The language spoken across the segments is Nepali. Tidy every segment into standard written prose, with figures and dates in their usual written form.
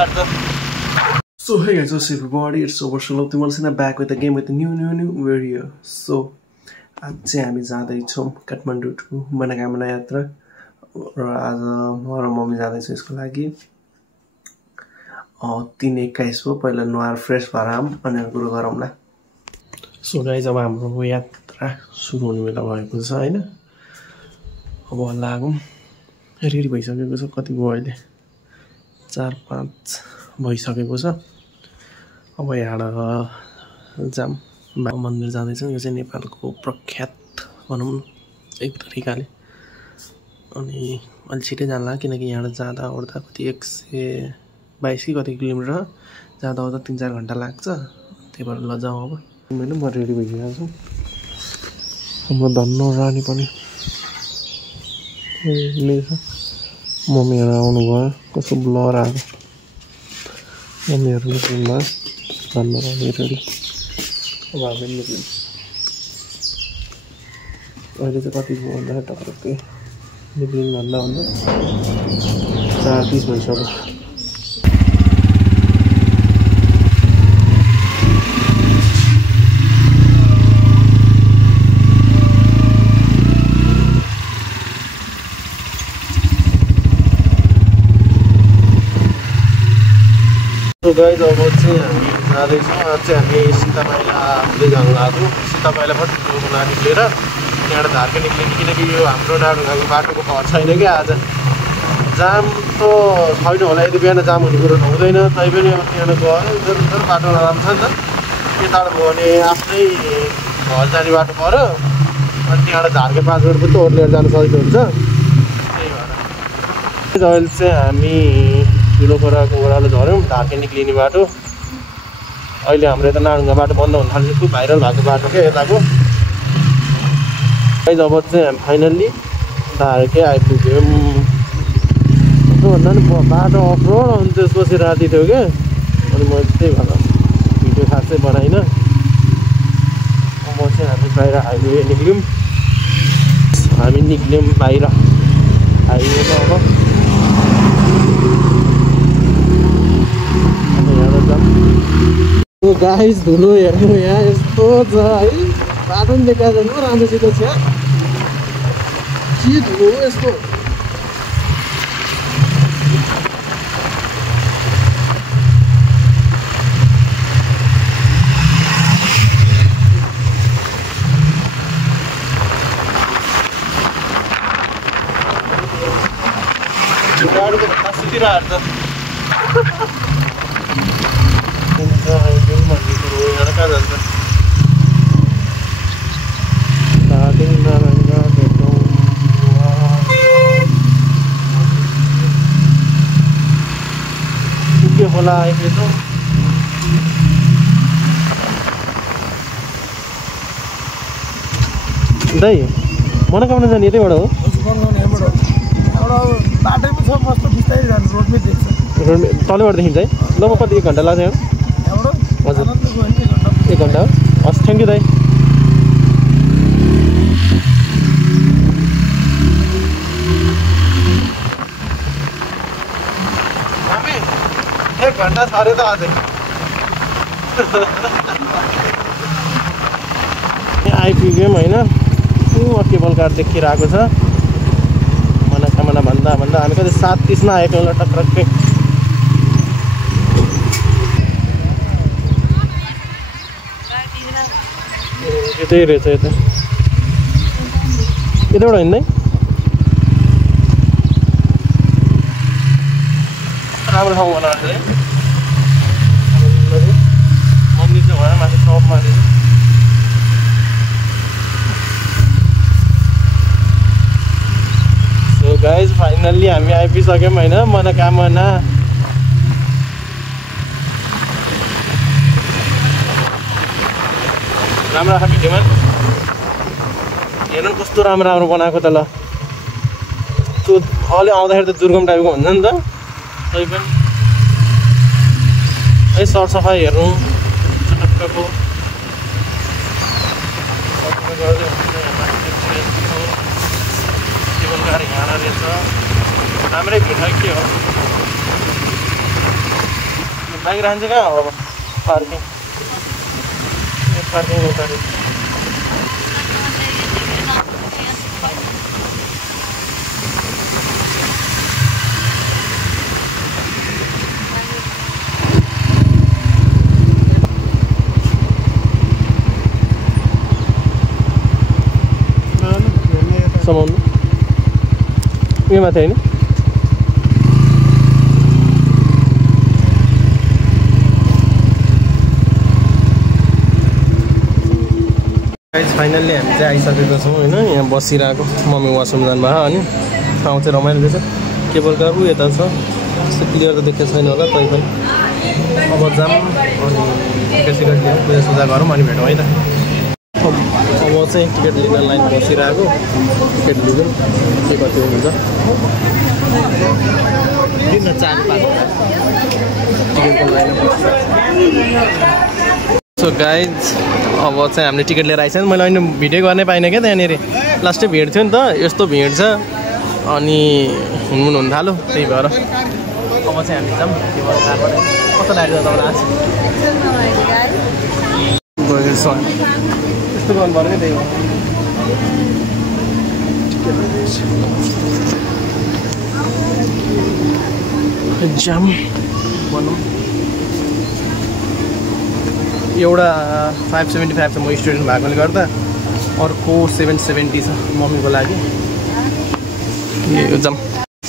So hey guys, what's up everybody? It's over Shalom back with the game with a new video. So आज चाहिँ हामी जाँदैछौँ काठमाडौँ टु मनोकामना यात्रा र आज म र मम्मी जाँदैछौँ यसको लागि 3:21 हो। पहिला नुहाएर फ्रेस भएर आऊँ अनि कुरो गरौँला। सो गाइज अब हाम्रो यात्रा सुरु हुने बेला भएको छ हैन। अब लागौँ। रेडी भइसकेको छ। कति भयो अहिले 4-5 भइसकेको छ। अब यहाँ जाम मन्दिर जाँदैछौँ। यो चाहिँ नेपालको प्रख्यात भनौँ एक तरिकाले। अनि अलि छिटै जानला किनकि यहाँ जाँदा ओर्दा कति 122 कि कति किलोमिटर जाँदा ओर्दा 3-4 घन्टा लाग्छ। त्यही भएर लजाउँ अब मैले म रेडी भइसकेको छु। हाम्रो धन्न रानी पनि मम्मीहरू आउनुभयो। कस्तो ब्लर आएको मम्मीहरू निक्लिनु भयो। धन्न रानी रेडी। अब हामी निक्ल्यौँ। अहिले चाहिँ कति भयो भन्दा टक्कै निक्लिनु भन्दा 4:30 भइसक्यो। So guys, अब चाहिँ हामी जाँदैछौँ। आज चाहिँ हामी सीतापाइला हुँदै जानु लाग्यो। सीतापाइलाबाट ठुलो निक्लेर त्यहाँबाट धारका निक्लिने किनकि यो हाम्रो डाँडाको बाटोको खबर छैन क्या। आज जाम त छैन होला। यदि बिहान जाम हुने कुरो हुँदैन। तैपनि अब त्यहाँ गयो जर बाटो नराम्रो छ नि त। यताबाट भयो भने आफ्नै घर जाने बाटो पऱ्यो। अनि त्यहाँबाट धारका 5 रोड पनि ओर्लेर जानु सजिलो हुन्छ। त्यही भएर अहिले चाहिँ हामी ठुलो खोराको ओह्रालो झऱ्यौँ। धारका निक्लिने बाटो अहिले हाम्रो यता नाडुङ्गा बाटो बन्द हुन थाल्छ। खुब भाइरल भएको बाटो क्या यताको। अब चाहिँ हामी फाइनल्ली धारकै आइपुग्यौँ। भन्दा पनि बाटो अफ रोड अनि त्यसपछि राति थियो क्या। अनि म त्यही भएर भिडियो खासै बनाइनँ। अब चाहिँ हामी बाहिर हाइवे निक्ल्यौँ। हामी निक्ल्यौँ बाहिर हाइवेमा। अब गाइस धुलो हेर्नु यहाँ यस्तो छ है। बाटो पनि देखाएको छैन राम्रोसित छ। के धुलो हो यस्तो। गाडीको भन्दा सुतिरहेको छ। कहाँ जान्छ के होला आइपुग्यो। दाइ मनोकामना जाने यतैबाट हो। बाटो पनि छ मस्त बिस्तारै जानु। रोडमै देख्छ। रोड तलैबाट देखिन्छ है। ल म कति 1 घन्टा लाग्छ यहाँ। हजुर 1 घन्टा हो। हस् थ्याङ्क यू दाइ। मम्मी 1 घन्टा छ अरे त अझै। यहाँ आइपुग्यौँ होइन। केबल कार देखिरहेको छ। मनोकामना भन्दा हामी कति 7:30 मा आएको होला टक्रक्कै। त्यही रहेछ यता। यताबाट हिँड्दै राम्रो ठाउँ बनाएको छ है। मन्दिर चाहिँ भएन माथि टपमा रहेछ। सो गाइज फाइनल्ली हामी आइपुगिसक्यौँ होइन मनोकामना। राम्रो आएको भिडियोमा हेर्नु कस्तो राम्रो बनाएको त। ल त्यो अलि आउँदाखेरि त दुर्गम टाइपको हुन्छ नि त। तै पनि है सरसफाइ हेर्नु चटक्कको केबल कार यहाँ रहेछ। राम्रै भिड के हो। बाइक रहन्छ कहाँ हो अब पार्किङ पार्किङ उतारि समाउनु उयो माथि होइन फाइनल्ली हामी चाहिँ आइसकेको छौँ होइन यहाँ बसिरहेको मम्मी वासरुम जानुभयो अनि ठाउँ चाहिँ रमाइलो रहेछ केबल कार ऊ यता छ त्यस्तो क्लियर त देखेको छैन होला तै पनि अब जाऊँ अनि टिकट लिउँ पूजा सुजा गरौँ अनि भेटौँ है त अब चाहिँ टिकट लिन लाइन बसिरहेको टिकट लिँदै के कति हुन्छ टिकटको लाइन सो गाइज अब चाहिँ हामीले टिकट लिएर आइसक्यो मैले अहिले भिडियो गर्नै पाइनँ क्या त्यहाँनिर लास्टै भिड थियो नि त यस्तो भिड छ अनि हुनु थाल्यो त्यही भएर अब चाहिँ हामी जाऊँ कस्तो लाग्यो तपाईँलाई यस्तो गर्नु पर्यो क्या त्यही भएर जाम भनौँ एउटा 575 छ म स्टुडेन्ट भएकोले गर्दा अर्को 770 छ मम्मीको लागि जाम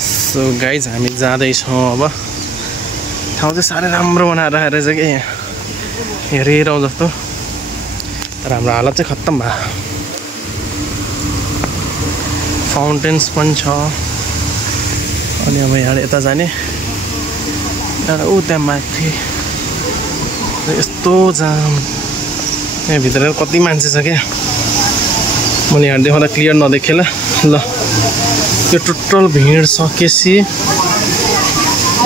सो गाइज हामी जाँदैछौँ अब ठाउँ चाहिँ साह्रै राम्रो बनाएर रहेछ कि यहाँ हेरिरहँ जस्तो तर हाम्रो हालत चाहिँ खत्तम भयो फाउन्टेन्स पनि छ अनि अब यहाँ यता जाने ऊ त्यहाँ माथि यस्तो जाम यहाँभित्र कति मान्छे छ क्या मैले यहाँ देखाउँदा क्लियर नदेखेँ ल त्यो टोटल भिड सकेपछि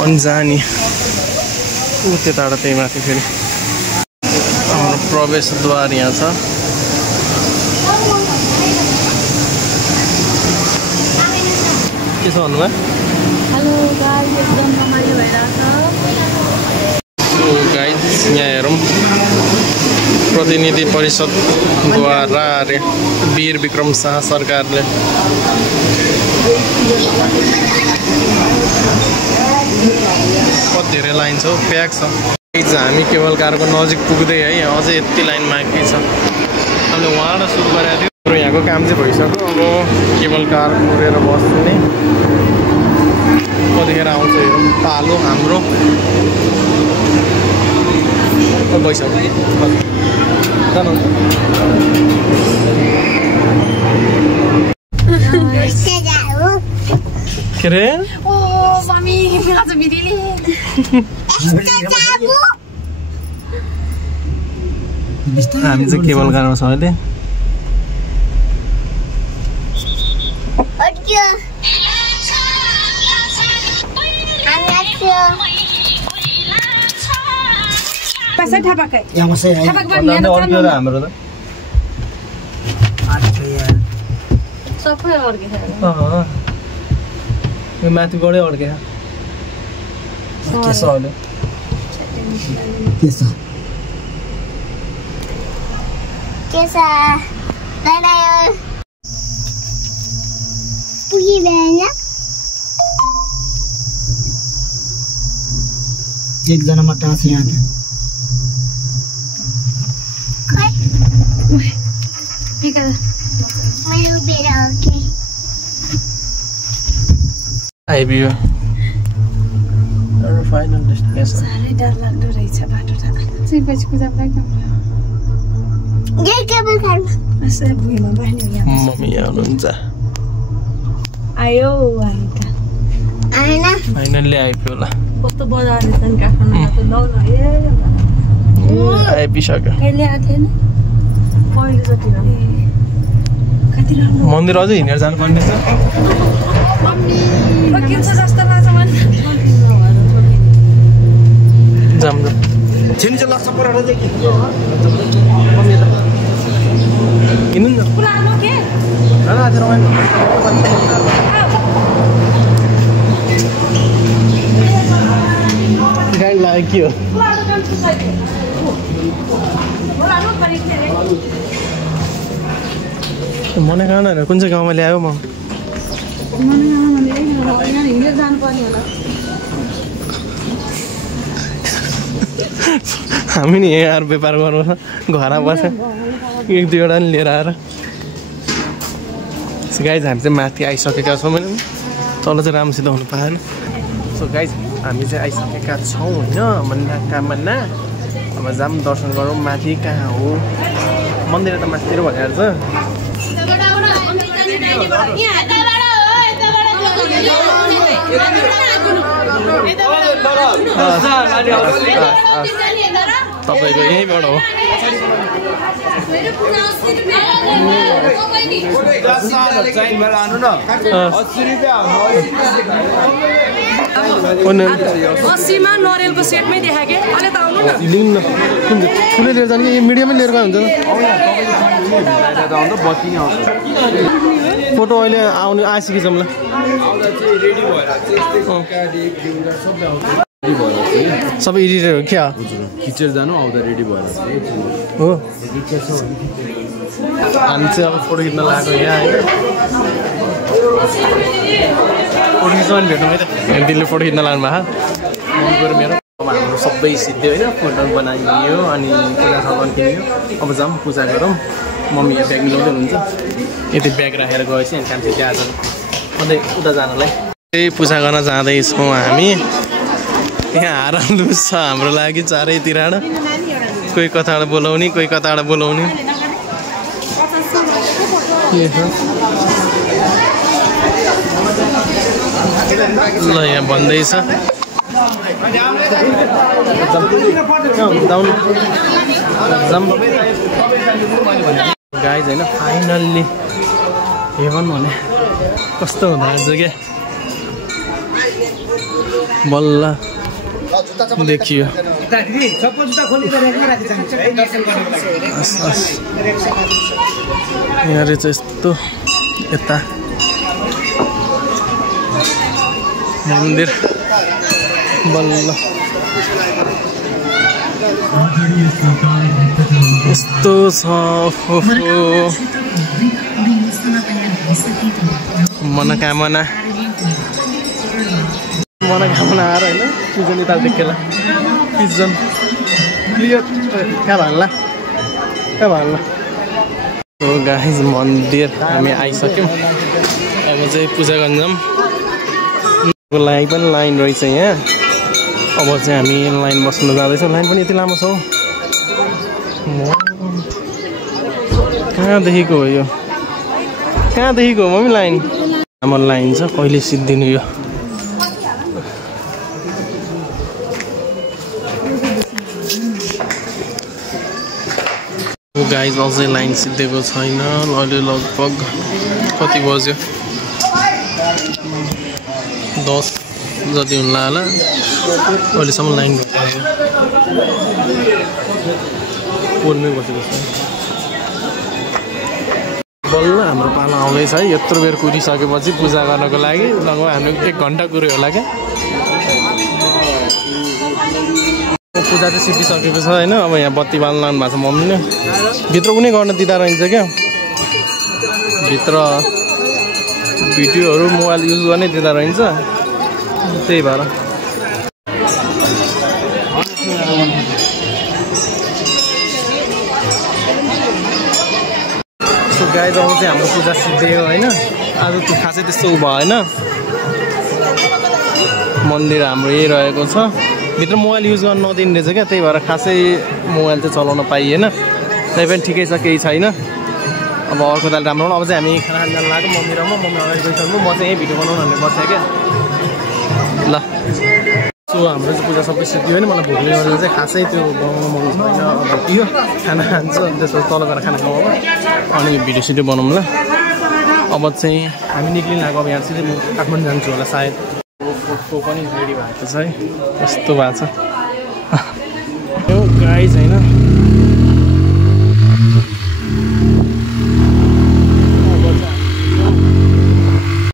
अनि जाने ऊ त्यताबाट त्यही माथि फेरि हाम्रो प्रवेशद्वार यहाँ छ के छ भन्नुभयो गाइज यहाँ हेरौँ प्रतिनिधि परिषदद्वारा अरे वीर विक्रम शाह सरकारले कति धेरै लाइन छ प्याक छ हामी केबल कारको नजिक पुग्दै है अझै यति लाइन बाँकी छ हामीले उहाँबाट सुरु गरेको थियो यहाँको काम चाहिँ भइसक्यो अब केबल कार कुरेर बस्छु नि कतिखेर आउँछ हेरौँ पालो हाम्रो भइसक्यो जानुहुन्छ के अरे हामी चाहिँ केबल कारमा छौँ अहिले हाम्रो त सबै अड्के यो माथिबाटै अड्के के छ अहिले एकजना मात्र छ यहाँ आइबियो हाम्रो फाइनल डेस्टिनेसन साह्रै डरलाग्दो रहेछ बाटो त 6 बजेको जाँदा भुइँमा बस्ने मम्मी आउनुहुन्छ आयो फाइनल्ली आइपुग्यो होला कस्तो बजार रहेछ नि काठमाडौँमा त लौ आइपुगिसक्यो कहिले आएको थिएन पहिलोचोटि मन्दिर अझै हिँडेर जानुपर्ने छ जस्तो लाग्छ जाम छिन चाहिँ लक्ष्य पराठा चाहिँ किन्नु न आज रमाइलो गाडी लाइन लाग्यो मनोकामना कुन चाहिँ गाउँमा ल्यायो म हामी नि यहाँ व्यापार गरौँ घर बस्यो एक दुईवटा नि लिएर आएर गाइज हामी चाहिँ माथि आइसकेका छौँ भने तल चाहिँ राम्रोसित हुनु पाएन सो गाइज हामी चाहिँ आइसकेका छौँ होइन मनोकामना अब जाम दर्शन गरौँ माथि कहाँ हो मन्दिर त माथितिर भनेर छ तपाईँको यहीँबाट हो अस्सीमा नरियलको सेटमै देखाएँ अहिले त आउनु न लिनु कुन ठुलो लिएर जाने कि मिडियममै लिएर गयो हुन्छ फोटो अहिले आउनु आइसकेछ मलाई सबै एडिटरहरू क्या खिचेर जानु आउँदा रेडी भएर हो हामी चाहिँ अब फोटो खिच्न लागेको यहाँ होइन फोटो खिच्न पनि भेटौँ है त दिदीले फोटो खिच्न लाग्नु भएको मन गऱ्यो मेरो अब हाम्रो सबै सिद्धि होइन फोटो बनाइयो अनि पूजा सामान किन्यो अब जाऊँ पूजा गरौँ मम्मी यहाँ ब्याग मिलाउँदै हुनुहुन्छ यति ब्याग राखेर गएपछि अनि काम चाहिँ आज अन्त उता जानलाई त्यही पूजा गर्न जाँदैछौँ हामी यहाँ हारलुस छ हाम्रो लागि चारैतिर कोही कताबाट बोलाउने कोही कताबाट बोलाउने ल यहाँ भन्दैछ गाइज होइन फाइनल्ली हेभन भने कस्तो हुँदो रहेछ क्या बल्ल देखियो यहाँ रहेछ यस्तो यता मन्दिर बल्ल यस्तो छ मनोकामना आएर होइन पिजन यता देखेला पिजन क्लियर कहाँ भन्ला हो गाइस मन्दिर हामी आइसक्यौँ अब चाहिँ पूजा गर्न जाऊँ लागि पनि लाइन रहेछ यहाँ अब चाहिँ हामी लाइन बस्न जाँदैछौँ लाइन पनि यति लामो छ कहाँदेखिको हो यो कहाँदेखिको हो मम्मी लाइन लामो लाइन छ कहिले सिद्धिनु यो गाइज अझै लाइन सिद्धेको छैन अहिले लगभग कति बज्यो 10 जति हुन लाग्ला अहिलेसम्म लाइन पोल्नै बसेको छ बल्ल हाम्रो पालो आउँदैछ है यत्रो बेर कुरिसकेपछि पूजा गर्नको लागि लगभग हाम्रो 1 घन्टा कुर्यो होला क्या पूजा चाहिँ सिद्धिसकेको छ होइन अब यहाँ बत्ती बाल्न लानु भएको छ मम्मीले भित्र कुनै गर्न दिँदा रहन्छ क्या भित्र भिडियोहरू मोबाइल युज गर्ने दिँदा रहन्छ त्यही भएर सो गाइज अब चाहिँ हाम्रो पूजा सिद्धियो होइन आज त्यो खासै त्यस्तो भएन मन्दिर हाम्रो यही रहेको छ भित्र मोबाइल युज गर्न नदिने रहेछ क्या त्यही भएर खासै मोबाइल चाहिँ चलाउन पाइएन तै पनि ठिकै छ केही छैन अब अर्को ताल राम्रो अब चाहिँ हामी खाना खान जानु लाग्यो मम्मी र मम्मी अगाडि गइसक्नु म चाहिँ यहीँ भिडियो बनाउनु भनेर बसेँ क्या ल सो हाम्रो चाहिँ पूजा सबै सिद्धियो होइन मलाई भोकले गर्दा चाहिँ खासै त्यो बनाउनु मन छैन भोकियो खाना खान्छ त्यसपछि तल गएर खाना खाउँ अब अनि भिडियो सिडियो बनाउँ ल अब चाहिँ हामी निक्लिनु लाग्यो अब यहाँ सिधै म काठमाडौँ जान्छु होला सायद फोटो पनि रेडी भएको छ है कस्तो भएको छ यो गाइज होइन